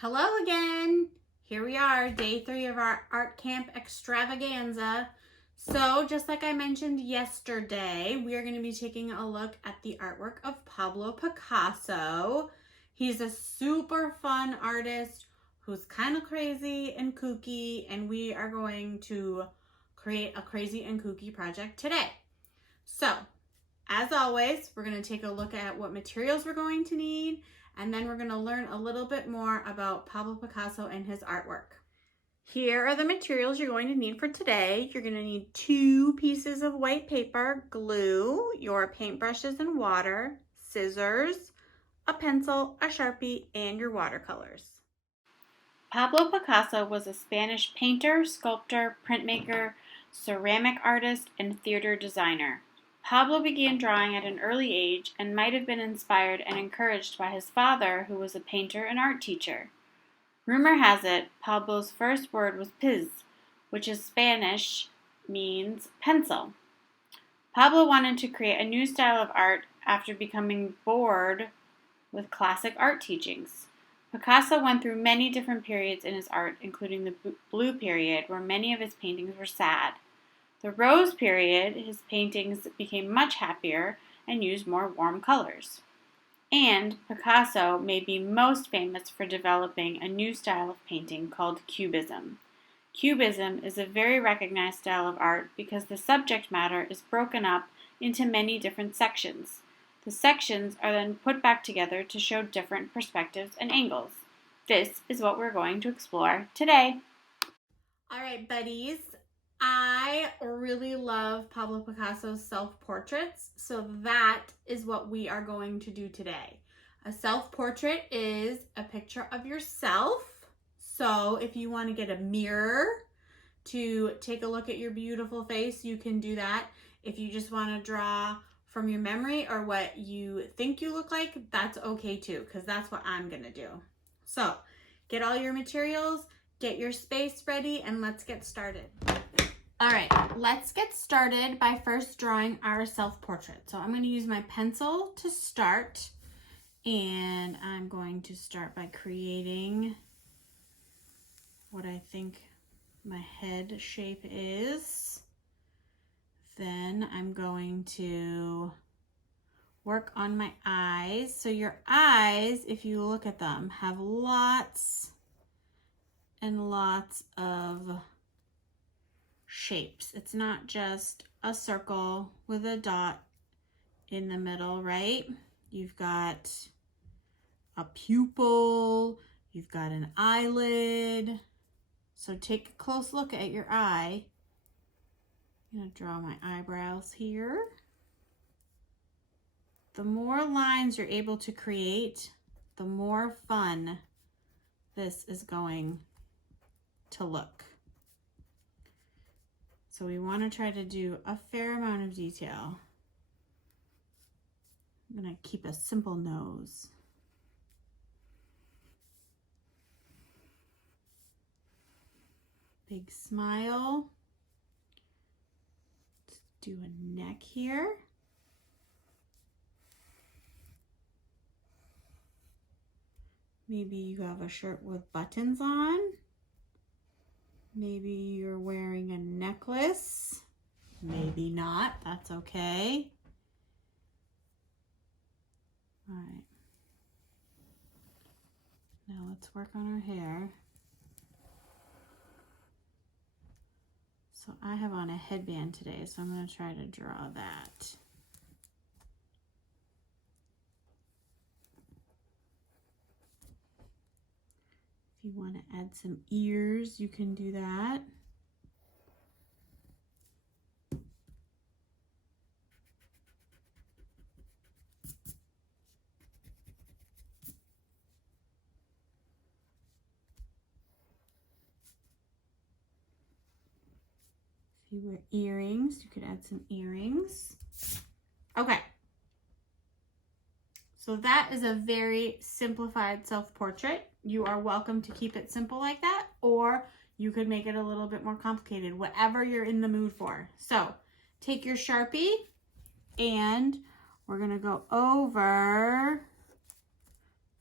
Hello again. Here we are, day 3 of our art camp extravaganza. So just like I mentioned yesterday, we are going to be taking a look at the artwork of Pablo Picasso. He's a super fun artist who's kind of crazy and kooky, and we are going to create a crazy and kooky project today. So, as always, we're going to take a look at what materials we're going to need, and then we're going to learn a little bit more about Pablo Picasso and his artwork. Here are the materials you're going to need for today. You're going to need 2 pieces of white paper, glue, your paintbrushes and water, scissors, a pencil, a Sharpie, and your watercolors. Pablo Picasso was a Spanish painter, sculptor, printmaker, ceramic artist, and theater designer. Pablo began drawing at an early age and might have been inspired and encouraged by his father, who was a painter and art teacher. Rumor has it Pablo's first word was piz, which in Spanish means pencil. Pablo wanted to create a new style of art after becoming bored with classic art teachings. Picasso went through many different periods in his art, including the Blue period, where many of his paintings were sad. The Rose period, his paintings became much happier and used more warm colors. And Picasso may be most famous for developing a new style of painting called cubism. Cubism is a very recognized style of art because the subject matter is broken up into many different sections. The sections are then put back together to show different perspectives and angles. This is what we're going to explore today. All right, buddies. I really love Pablo Picasso's self-portraits, so that is what we are going to do today. A self-portrait is a picture of yourself. So if you want to get a mirror to take a look at your beautiful face, you can do that. If you just want to draw from your memory or what you think you look like, that's okay too, because that's what I'm going to do. So get all your materials, get your space ready, and let's get started. All right, let's get started by first drawing our self-portrait. So I'm going to use my pencil to start, and I'm going to start by creating what I think my head shape is. Then I'm going to work on my eyes. So your eyes, if you look at them, have lots and lots of shapes. It's not just a circle with a dot in the middle, right? You've got a pupil, you've got an eyelid. So take a close look at your eye. I'm going to draw my eyebrows here. The more lines you're able to create, the more fun this is going to look. So we want to try to do a fair amount of detail. I'm going to keep a simple nose. Big smile. Let's do a neck here. Maybe you have a shirt with buttons on. Maybe you're wearing a necklace. Maybe not. That's okay. All right. Now let's work on our hair. So I have on a headband today, so I'm going to try to draw that. If you want to add some ears, you can do that. If you wear earrings, you could add some earrings. Okay. So that is a very simplified self-portrait. You are welcome to keep it simple like that, or you could make it a little bit more complicated, whatever you're in the mood for. So take your Sharpie and we're gonna go over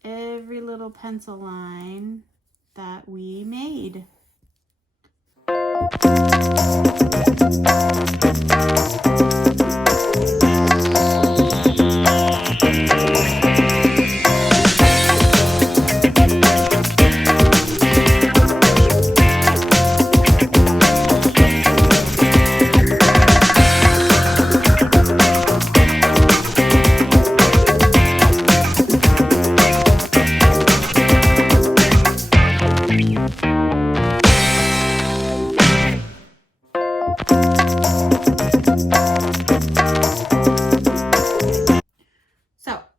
every little pencil line that we made.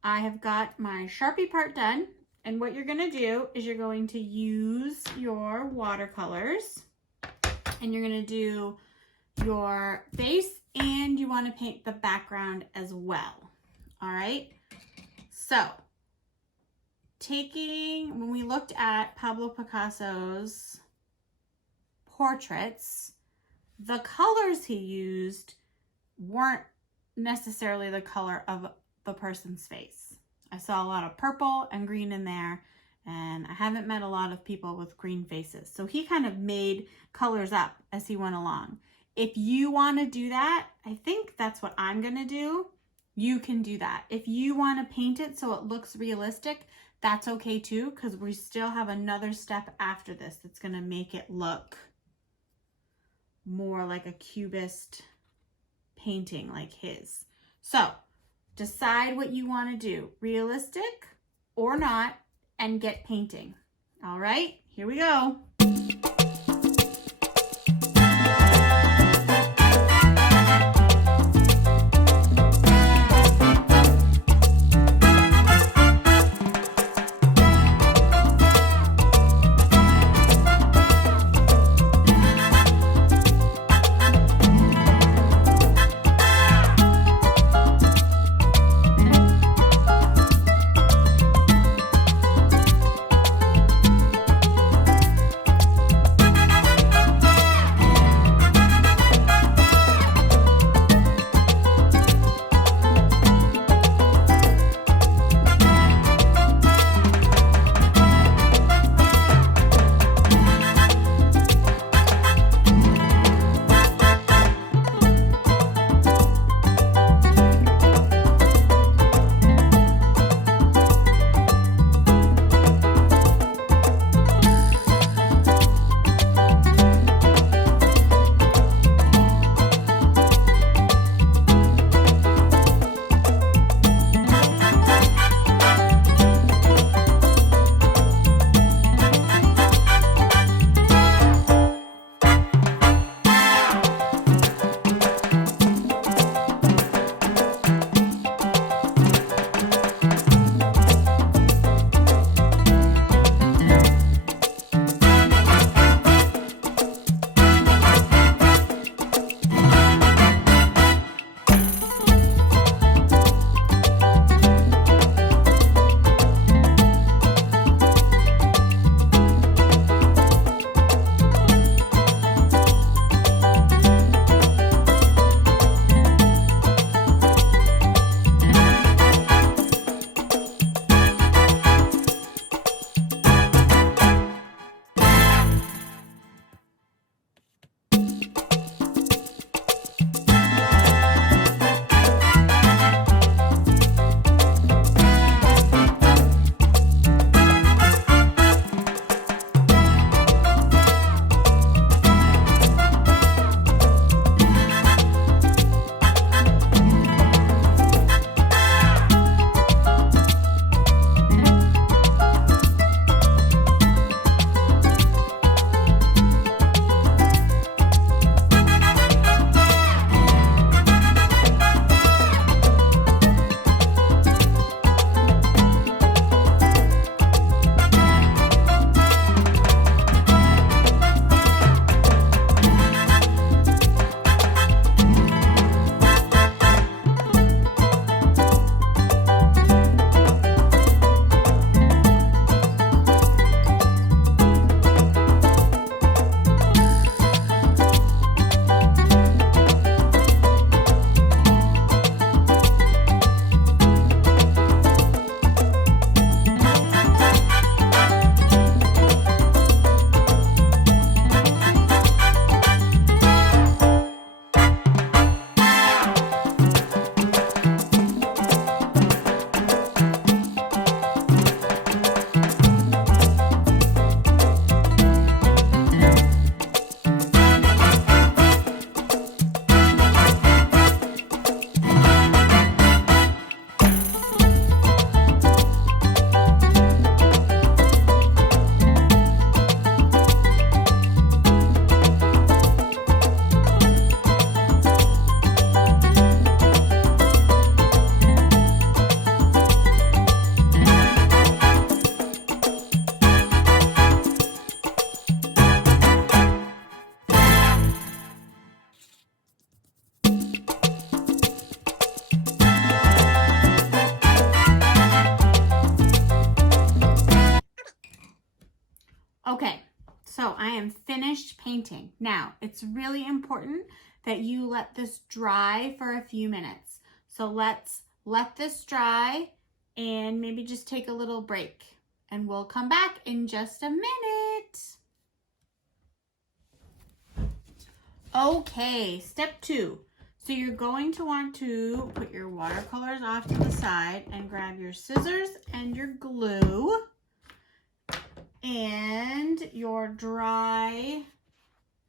I have got my Sharpie part done, and what you're going to do is you're going to use your watercolors, and you're going to do your base, and you want to paint the background as well. All right, so when we looked at Pablo Picasso's portraits, the colors he used weren't necessarily the color of the person's face. I saw a lot of purple and green in there, and I haven't met a lot of people with green faces. So he kind of made colors up as he went along. If you want to do that, I think that's what I'm going to do. You can do that. If you want to paint it so it looks realistic, that's okay too, because we still have another step after this that's going to make it look more like a cubist painting like his. So decide what you want to do, realistic or not, and get painting. All right, here we go. I am finished painting. Now, it's really important that you let this dry for a few minutes. So let's let this dry and maybe just take a little break. And we'll come back in just a minute. Okay, step 2. So you're going to want to put your watercolors off to the side and grab your scissors and your glue and your dry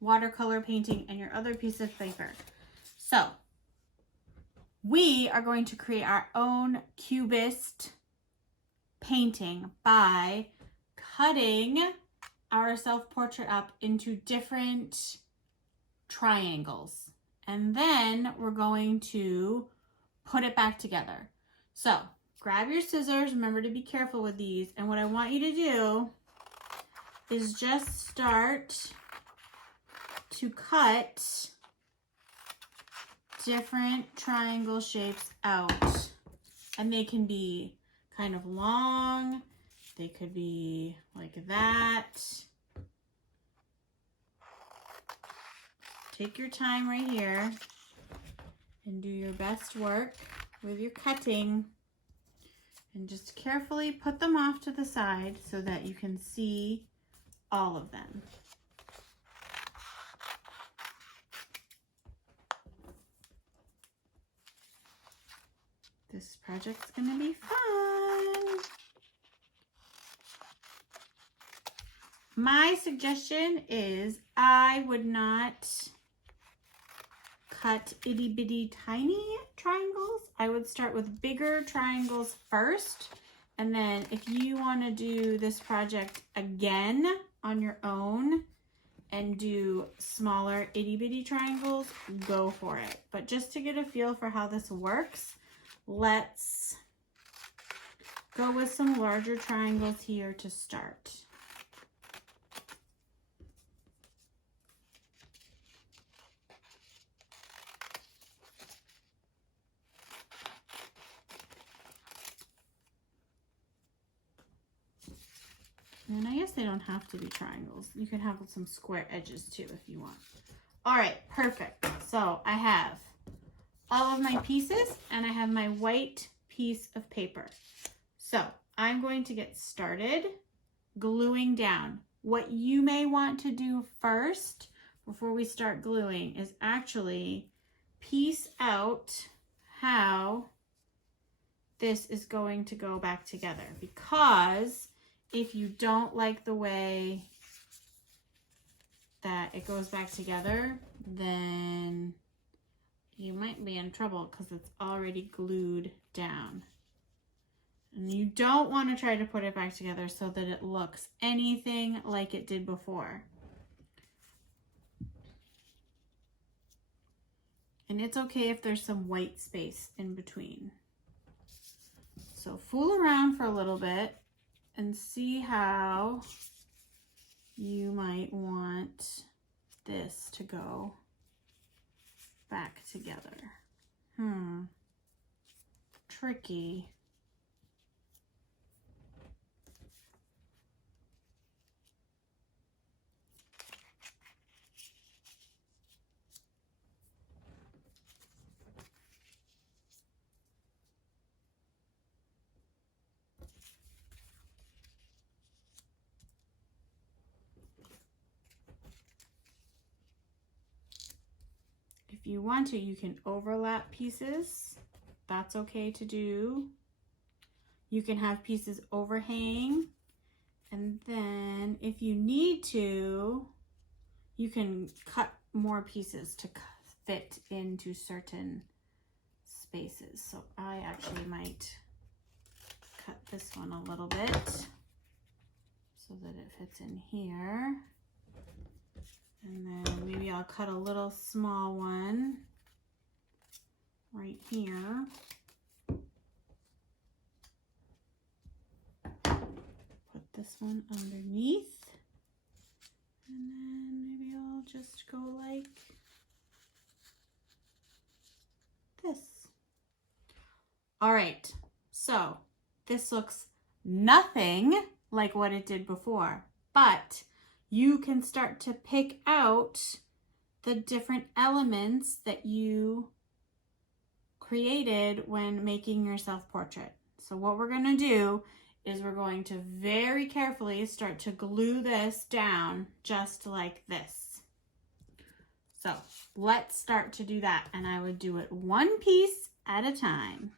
watercolor painting and your other piece of paper. So we are going to create our own cubist painting by cutting our self-portrait up into different triangles. And then we're going to put it back together. So grab your scissors. Remember to be careful with these. And what I want you to do is just start to cut different triangle shapes out. And they can be kind of long. They could be like that. Take your time right here and do your best work with your cutting. And just carefully put them off to the side so that you can see all of them. This project's gonna be fun. My suggestion is I would not cut itty bitty tiny triangles. I would start with bigger triangles first. And then if you want to do this project again on your own and do smaller itty bitty triangles, go for it. But just to get a feel for how this works, let's go with some larger triangles here to start. And I guess they don't have to be triangles. You can have some square edges too if you want. All right, perfect. So I have all of my pieces and I have my white piece of paper. So I'm going to get started gluing down. What you may want to do first before we start gluing is actually piece out how this is going to go back together, because if you don't like the way that it goes back together, then you might be in trouble because it's already glued down. And you don't want to try to put it back together so that it looks anything like it did before. And it's okay if there's some white space in between. So fool around for a little bit and see how you might want this to go back together. Tricky. If you want to, you can overlap pieces. That's okay to do. You can have pieces overhang. And then if you need to, you can cut more pieces to fit into certain spaces. So I actually might cut this one a little bit so that it fits in here. And then maybe I'll cut a little small one right here. Put this one underneath. And then maybe I'll just go like this. All right, so this looks nothing like what it did before, but you can start to pick out the different elements that you created when making your self-portrait. So what we're going to do is we're going to very carefully start to glue this down just like this. So let's start to do that, and I would do it one piece at a time.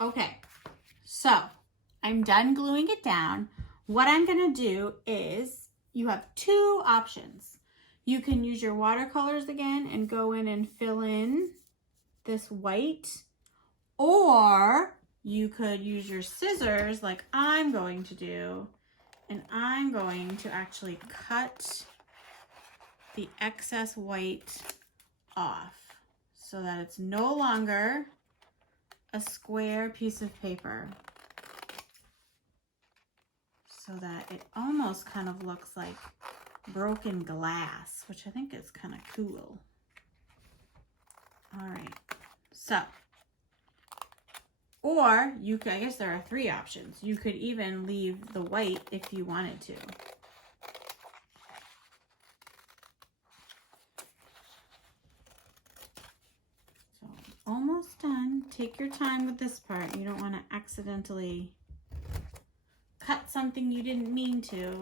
Okay, so I'm done gluing it down. What I'm gonna do is, you have two options. You can use your watercolors again and go in and fill in this white, or you could use your scissors like I'm going to do, and I'm going to actually cut the excess white off so that it's no longer a square piece of paper, so that it almost kind of looks like broken glass, which I think is kind of cool. All right, so, or you could, I guess there are three options. You could even leave the white if you wanted to. So almost done. Take your time with this part. You don't want to accidentally cut something you didn't mean to.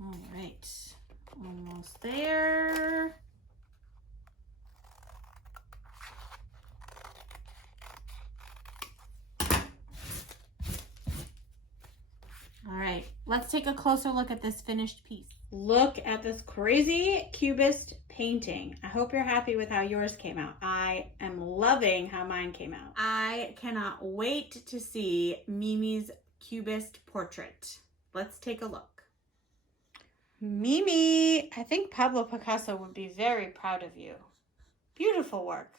All right, almost there. All right, let's take a closer look at this finished piece. Look at this crazy cubist painting. I hope you're happy with how yours came out. I am loving how mine came out. I cannot wait to see Mimi's cubist portrait. Let's take a look. Mimi, I think Pablo Picasso would be very proud of you. Beautiful work.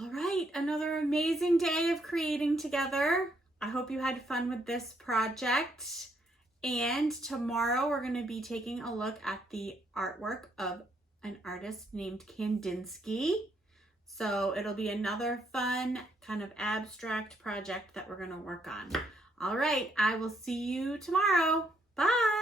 All right, another amazing day of creating together. I hope you had fun with this project. And tomorrow we're going to be taking a look at the artwork of an artist named Kandinsky. So it'll be another fun kind of abstract project that we're going to work on. All right, I will see you tomorrow. Bye.